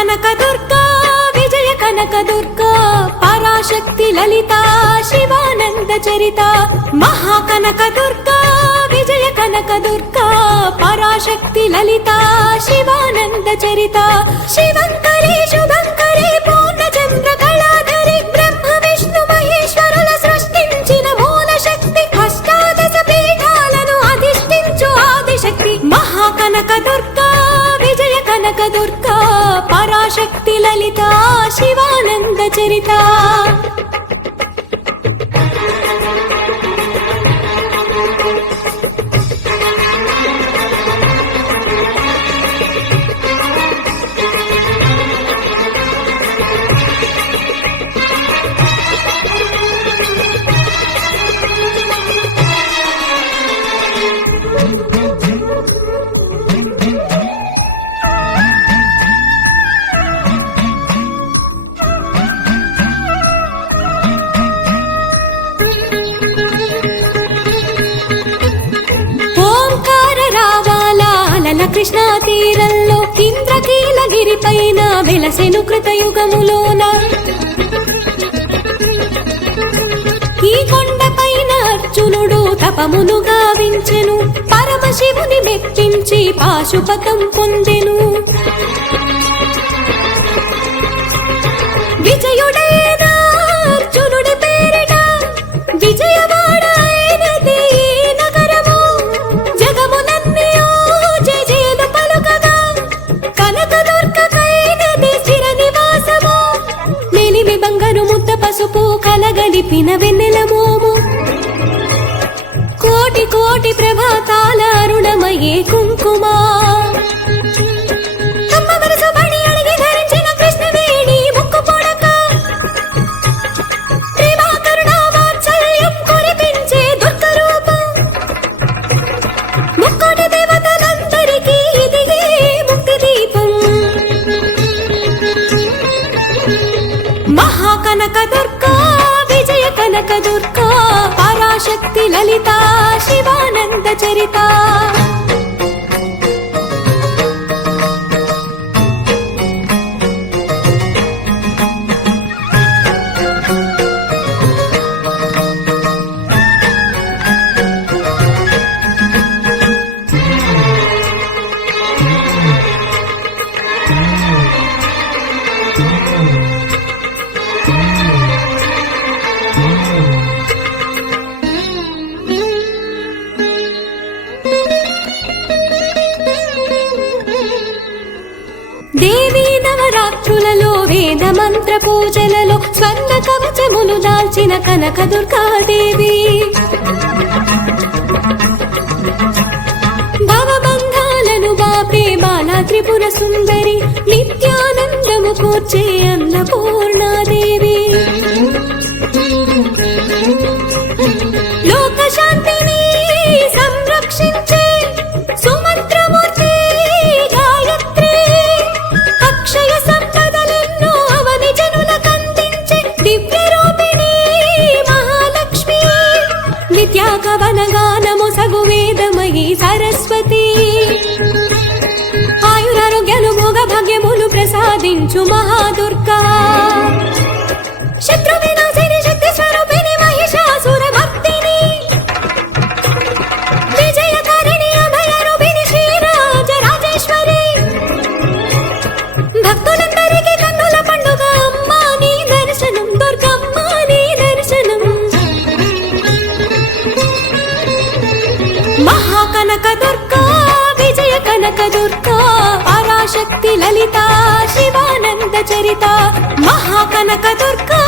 కనక దుర్గా విజయ కనక దుర్గా పరాశక్తి లలిత శివానంద చరిత మహాకనక దుర్గా విజయ కనక దుర్గా పరాశక్తి లలిత శివానంద చరిత శివంకరి శుభంకరి పూర్ణచంద్ర కళాధరి బ్రహ్మ విష్ణు మహేశ్వరుల సృష్టించిన మూల శక్తి అష్టాదశ పీఠాలను అధిష్ఠించు ఆదిశక్తి మహాకనక దుర్గా విజయ కనక దుర్గా పరాశక్తి లలిత శివానంద చరిత కృష్ణా తీరంలో ఇంద్రకీలగిరి పైన వెలసెను కృతయుగములోన ఈ కొండ పైన అర్జునుడు తపమును గావించెను పరమశివుని మెప్పించి పాశుపతం పొందెను విజయుడైన అర్జునుడి పేరిట విజయవాడ అయినది నగరము జగములన్నీ జయజయలు పలుకగా కనకదుర్గకైనది చిర నివాసము మేలిమి బంగారు ముద్ద పసుపు కలగలిపిన వెన్నెల మోము కోటి కోటి ప్రభాతాల అరుణమయే కుంకుమా కనక దుర్గా విజయ కనక దుర్గా పరాశక్తి లలిత శివానంద చరిత దేవీ నవరాత్రులలో వేద మంత్ర పూజలలో స్వర్ణ కవచములు దాల్చిన కనక దుర్గాదేవి భవబంధాలను బాపే బాలా త్రిపుర సుందరి నిత్యానందము కూర్చే అన్నపూర్ణాదేవి లోకశాంతిని సంరక్షించే సుమంత్రమూర్తి గాయత్రి అక్షయ సంపదలెన్నో అవని జనులకందించే దివ్య రూపిణి మహాలక్ష్మి విద్యాగవన గానము సగు వేదమయీ సరస్వతి ఆయురారోగ్యాలు భోగ భాగ్యములు ప్రసాదించు మహాదుర్గా శత్రు వినాశిని శక్తి స్వరూపిణి మహిషాసుర మర్దిని విజయకారిణి అభయ రూపిణి శ్రీరాజ రాజేశ్వరి భక్తులందరికీ కన్నుల పండుగ అమ్మా నీ దర్శనం దుర్గమ్మ నీ దర్శనం మహాకనక దుర్గా విజయ కనక దుర్గా పరాశక్తి లలిత శివానంద చరిత మహాకనక దుర్గా